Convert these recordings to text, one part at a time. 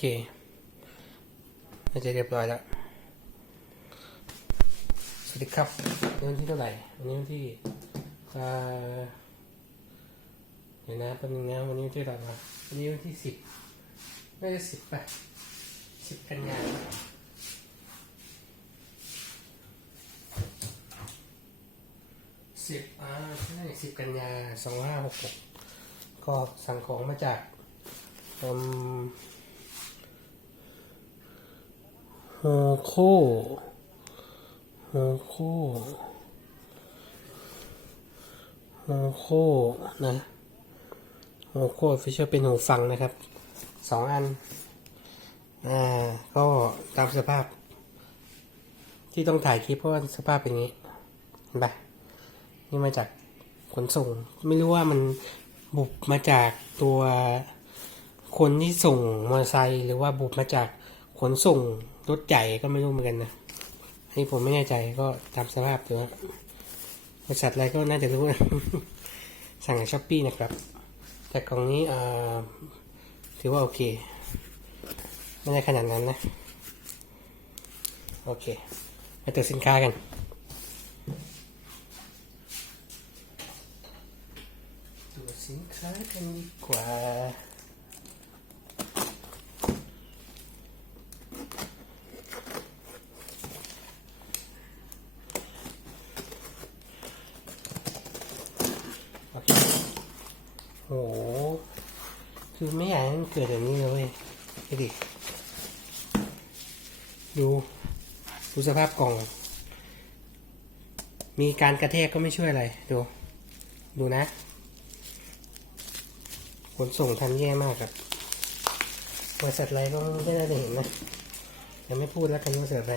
เคน่าจะเรียบร้อยแล้ว สวัสดีครับวันที่เท่าไหร่วันนี้วันที่อ่าเดี๋ยวนะแป๊บนึงนะวันนี้วันที่เท่าไหร่วะวันนี้วันที่สิบน่าจะสิบป่ะสิบกันยาสิบอ่าใช่สิบกันยาสองห้าหกหกก็สั่งของมาจากอืม โฮโคโฮโคโฮโคนะโฮโคฟิชเชอร์เป็นหูฟังนะครับสองอัน อ่า ก็ตามสภาพ ที่ต้องถ่ายคลิปเพราะว่าสภาพเป็นอย่างนี้เห็นปะนี่มาจากขนส่ง ไม่รู้ว่ามันบุบมาจากตัวคนที่ส่งมอเตอร์ไซค์หรือว่าบุบมาจาก ขนส่งรถใหญ่ก็ไม่รู้เหมือนกันนะอันนี้ผมไม่แน่ใจก็ตามสภาพตัวบริษัทอะไรก็น่าจะรู้นะสั่งจากช้อปปี้นะครับ แต่กล่องนี้ถือว่าโอเค ไม่ได้ขนาดนั้นนะ โอเคไปตรวจสินค้ากันตรวจสินค้ากันดีกว่า โอเคโห คือ ไม่อยากให้มันเกิดแบบนี้เลยดูดิดูดูสภาพกล่อง มีการกระแทกก็ไม่ช่วยอะไร ดู ดูนะ ขนส่งทันแย่มากครับบริษัทอะไรก็ไม่ได้เห็นนะยังไม่พูดแล้วกันว่าบริษัทอะไร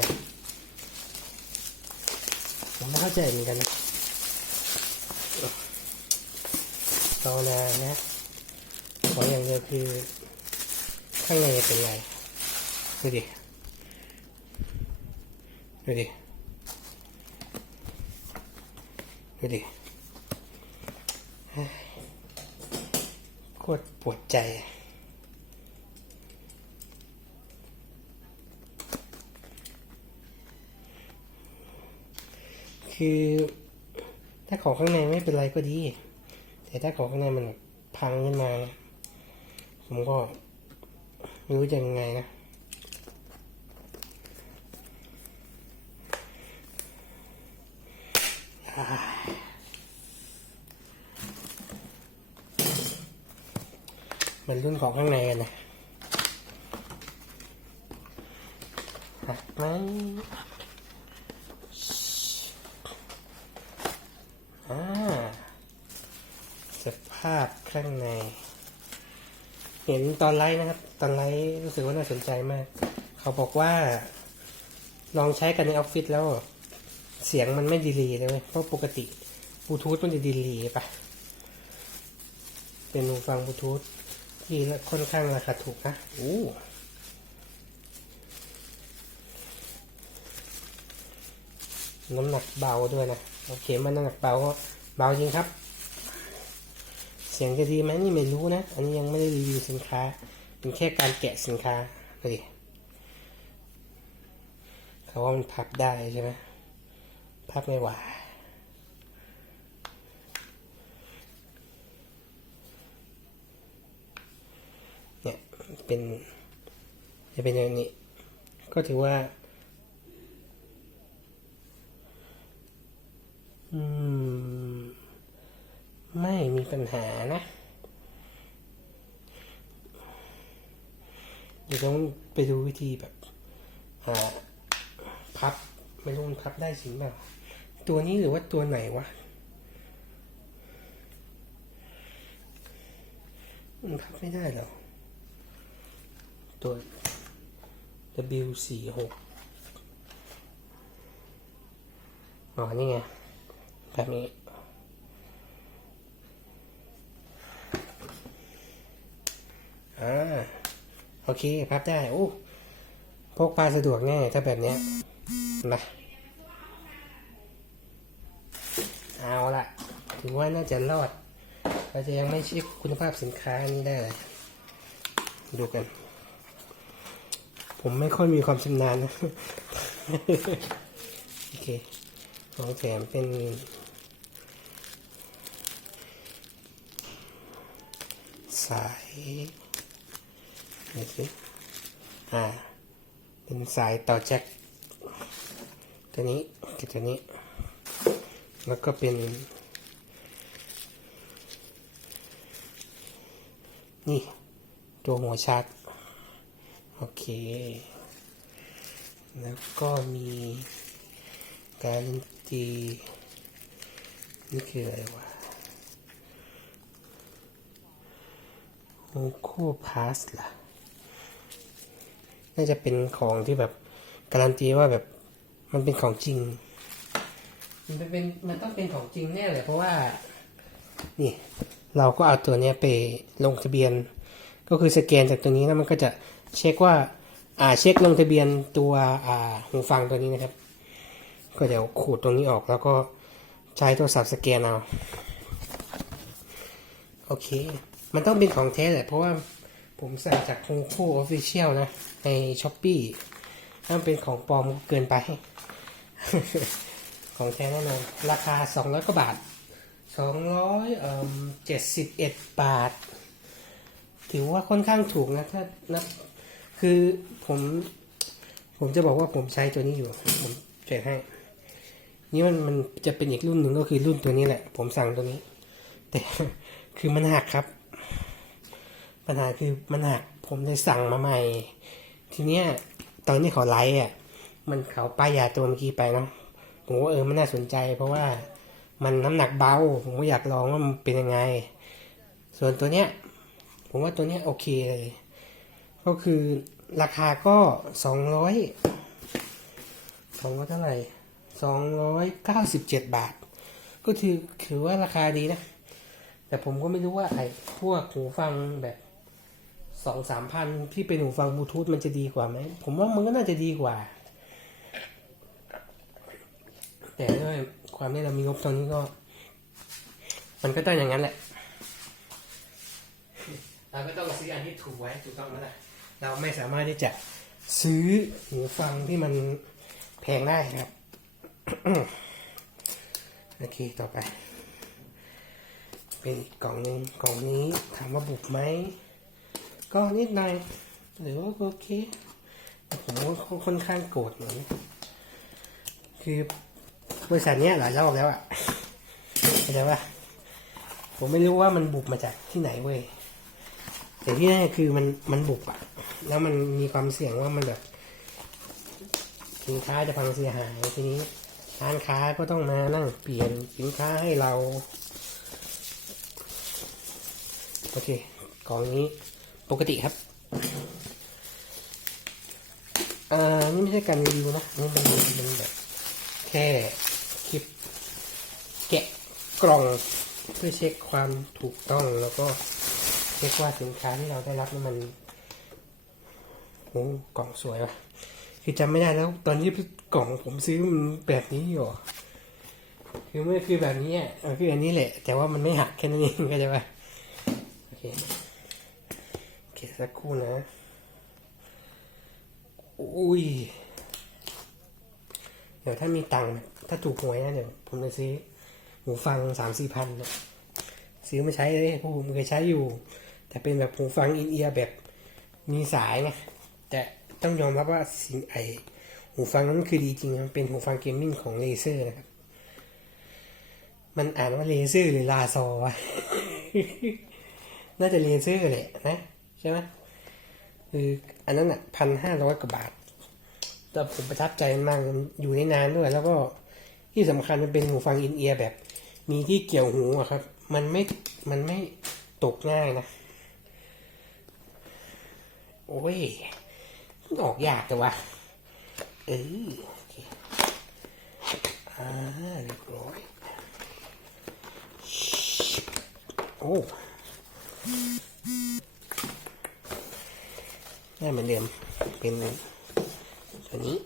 ผมไม่เข้าใจเหมือนกันนะภาวนานะ ขออย่างเดียวคือข้างในเป็นไงดูดิดูดิดูดิโคตรปวดใจคือ ถ้าของข้างในไม่เป็นไรก็ดี แต่ถ้าของข้างในมันพังขึ้นมาเนี่ย ผมก็ไม่รู้จะยังไงนะมันรุ่นของข้างในกันนะหักไหมอ่าสภาพข้างใน เห็นตอนไลฟ์นะครับ ตอนไลฟ์รู้สึกว่าน่าสนใจมาก เขาบอกว่า ลองใช้กันในออฟฟิศแล้ว เสียงมันไม่ดีลีเลยเว้ยเพราะปกติบลูทูธมันจะดีลีปะเป็นหูฟังบลูทูธที่ค่อนข้างราคาถูกนะโอ้น้ำหนักเบาด้วยนะ โอเคมันน้ำหนักเบาก็เบาจริงครับเสียงจะดีไหมนี่ไม่รู้นะ อันนี้ยังไม่ได้รีวิวสินค้า เป็นแค่การแกะสินค้าดูดิเขาว่ามันพับได้ใช่ไหมพับไม่ไหวเนี่ยเป็นจะเป็นอย่างนี้ ก็ถือว่า อืม ไมีปัญหานะเดี๋ยวต้องไปดูวิธีแบบอ่าพับไม่รู้มันพับได้จริงเปล่าตัวนี้หรือว่าตัวไหนวะมันพับไม่ได้หรอตัว W สี่หกอ๋อ นี่ไง แบบนี้ อ่า โอเค พับได้ โอ้พกพาสะดวกแน่ถ้าแบบเนี้ยมาเอาละถือว่าน่าจะรอด เราจะยังไม่เช็คคุณภาพสินค้านี้ได้เลยดูกัน ผมไม่ค่อยมีความชำนาญนะโอเคของแถมเป็นสาย นี่สิอ่า เป็นสายต่อแจ็คตัวนี้กับตัวนี้ แล้วก็เป็น นี่ ตัวหัวชาร์จ โอเค แล้วก็มีการันตีนี่คืออะไรวะโอโคพาสล่ะ น่าจะเป็นของที่แบบการันตีว่าแบบมันเป็นของจริง มันเป็นมันต้องเป็นของจริงแน่เลยเพราะว่า นี่ เราก็เอาตัวเนี้ยไปลงทะเบียน ก็คือสแกนจากตัวนี้แล้วมันก็จะเช็คว่า อ่าเช็คลงทะเบียนตัวอ่าหูฟังตัวนี้นะครับ ก็เดี๋ยวขูดตรงนี้ออกแล้วก็ใช้โทรศัพท์สแกนเอาโอเค มันต้องเป็นของแท้แหละเพราะว่าผมสั่งจากคงคู่ออฟฟิเชียลนะ ในช้อปปี้ถ้ามันเป็นของปลอมก็เกินไป ของแท้แน่นอนราคา 200 กว่าบาท 271 บาท ถือว่าค่อนข้างถูกนะถ้านับคือผมผมจะบอกว่าผมใช้ตัวนี้อยู่ ผมเจ็ดให้ นี่มันมันจะเป็นอีกรุ่นหนึ่งก็คือรุ่นตัวนี้แหละ ผมสั่งตัวนี้ แต่คือมันหักครับ ปัญหาคือมันหัก ผมเลยสั่งมาใหม่ ทีเนี้ยตอนนี้เขาไลฟ์อะ มันเขาป้ายยาตัวเมื่อกี้ไปเนาะผมว่าเออมันน่าสนใจ เพราะว่ามันน้ำหนักเบา ผมก็อยากลองว่ามันเป็นยังไง ส่วนตัวเนี้ย ผมว่าตัวเนี้ยโอเคเลย ก็คือราคาก็สองร้อยสองร้อยเท่าไหร่สองร้อยเก้าสิบเจ็ดบาท ก็ถือถือว่าราคาดีนะ แต่ผมก็ไม่รู้ว่าไอ้พวกหูฟังแบบ สองสามพันที่เป็นหูฟังบลูทูธมันจะดีกว่าไหม ผมว่ามันก็น่าจะดีกว่า แต่ด้วยความที่เรามีงบตอนนี้ก็ มันก็ต้องอย่างนั้นแหละ เราก็ต้องซื้ออันที่ถูกไว้ถูกต้องไหมล่ะเราไม่สามารถที่จะซื้อหูฟังที่มันแพงได้ครับโอเคต่อไป เป็นอีกกล่องหนึ่งกล่องนี้ถามว่าบุบไหม ก็นิดหน่อยหรือว่าโอเคผมก็ค่อนข้างโกรธเหมือนคือบริษัทเนี้ยหลายรอบแล้วอะเข้าใจปะผมไม่รู้ว่ามันบุบมาจากที่ไหนเว้ยแต่ที่แน่คือมันมันบุบอะแล้วมันมีความเสี่ยงว่ามันแบบสินค้าจะพังเสียหายทีนี้ร้านค้าก็ต้องมานั่งเปลี่ยนสินค้าให้เรา โอเคกล่องนี้ กติครับ อ่า นี่ไม่ใช่การรีวิวนะนี่มันเป็นแบบแค่คลิป แกะกล่องเพื่อเช็คความถูกต้องแล้วก็เช็คว่าสินค้าที่เราได้รับนี่มันโอ้กล่องสวยว่ะคือจำไม่ได้แล้ว ตอนที่กล่องผมซื้อมันแบบนี้อยู่คือไม่คือแบบนี้อะคืออันนี้แหละ แต่ว่ามันไม่หักแค่นั้นเองก็จะว่าโอเค คสักครู่นะ อุ้ย เดี๋ยวถ้ามีตังค์ถ้าถูกหวยนะเดี๋ยวผมจะซื้อหูฟังสามสี่พันนะซื้อมาใช้เลยเพราะผมเคยใช้อยู่ แต่เป็นแบบหูฟังอินเอียร์แบบมีสายไงแต่ต้องยอมรับว่าสิ่งไอหูฟังนั้นคือดีจริงมันเป็นหูฟังเกมมิ่งของเลเซอร์นะครับ มันอ่านว่าเลเซอร์หรือลาซอวะ น่าจะเลเซอร์แหละนะ ใช่ไหมคืออันนั้นอะพันห้าร้อยกว่าบาท แต่ผมประทับใจมันมากมันอยู่ได้นานด้วย แล้วก็ที่สำคัญมันเป็นหูฟังอินเอียร์แบบ มีที่เกี่ยวหูอะครับ มันไม่มันไม่ตกง่ายนะ โอ้ยออกยากแต่ว่าเออโอเคอ่าเรียบร้อยโอ้ ได้เหมือนเดิม เป็นตัวนี้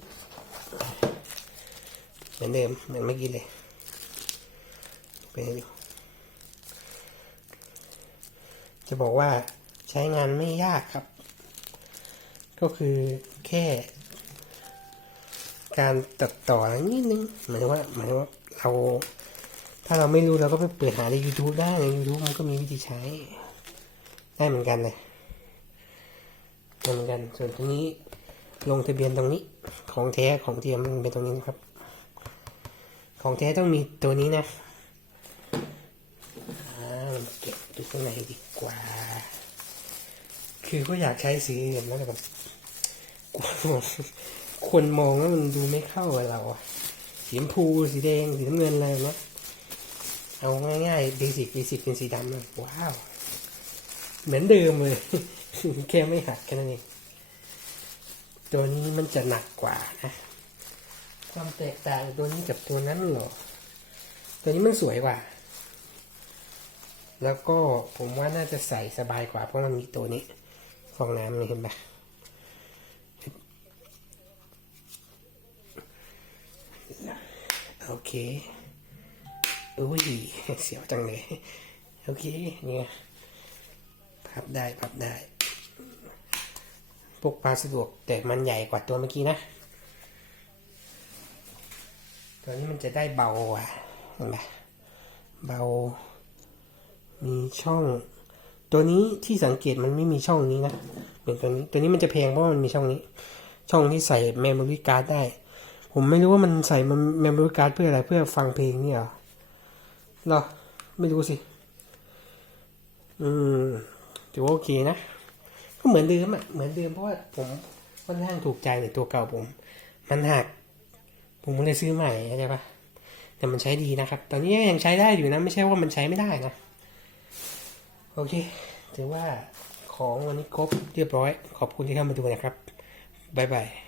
เหมือนเดิม เหมือนเมื่อกี้เลย เป็นจะบอกว่าใช้งานไม่ยากครับ ก็คือแค่ การตัดต่อนิดนึงหมายว่าหมายว่าเราถ้าเราไม่รู้เราก็ไปเปิดหาใน YouTube ได้ใน YouTube มันก็มีวิธีใช้ ได้เหมือนกันเลย เหมือนกัน ส่วนตรงนี้ลงทะเบียนตรงนี้ ของแท้ของเทียมมันเป็นตรงนี้นะครับ ของแท้ต้องมีตัวนี้นะอ่าเก็บดูข้างในดีกว่า คือก็อยากใช้สีอื่นแล้วแบบกลัวคนมองแล้วมันดูไม่เข้ากับเราสีชมพูสีแดงสีน้ำเงินอะไรแบบเนี้ยเอาง่ายๆเบสิกเบสิกเป็นสีดำเลยว้าว เหมือนเดิมเลย แค่ไม่หักแค่นั้นเองตัวนี้มันจะหนักกว่านะ ความแตกต่างตัวนี้กับตัวนั้นหรอ ตัวนี้มันสวยกว่า แล้วก็ผมว่าน่าจะใส่สบายกว่า เพราะมันมีตัวนี้ฟองน้ำนี่เห็นปะโอเคอุ้ยเสียวจังเลย โอเค เนี่ย พับได้ พับได้ พกปลาสะดวกแต่มันใหญ่กว่าตัวเมื่อกี้นะ ตัวนี้มันจะได้เบาอะเห็นไหมเบา มีช่อง ตัวนี้ที่สังเกตมันไม่มีช่องนี้นะเหมือนตัวนี้ตัวนี้มันจะแพงเพราะมันมีช่องนี้ ช่องที่ใส่เมมโมรี่การ์ดได้ ผมไม่รู้ว่ามันใส่เมมโมรี่การ์ดเพื่ออะไรเพื่อฟังเพลงเนี่ยเหรอหรอไม่รู้สิ อืมถือว่าโอเคนะ ก็เหมือนเดิมอะเหมือนเดิมเพราะว่าผมค่อนข้างถูกใจในตัวเก่าผม มันหัก ผมก็เลยซื้อใหม่เข้าใจปะแต่มันใช้ดีนะครับ ตอนนี้ยังใช้ได้อยู่นะ ไม่ใช่ว่ามันใช้ไม่ได้นะ โอเค ถือว่าของวันนี้ครบเรียบร้อย ขอบคุณที่เข้ามาดูนะครับ บ๊ายบาย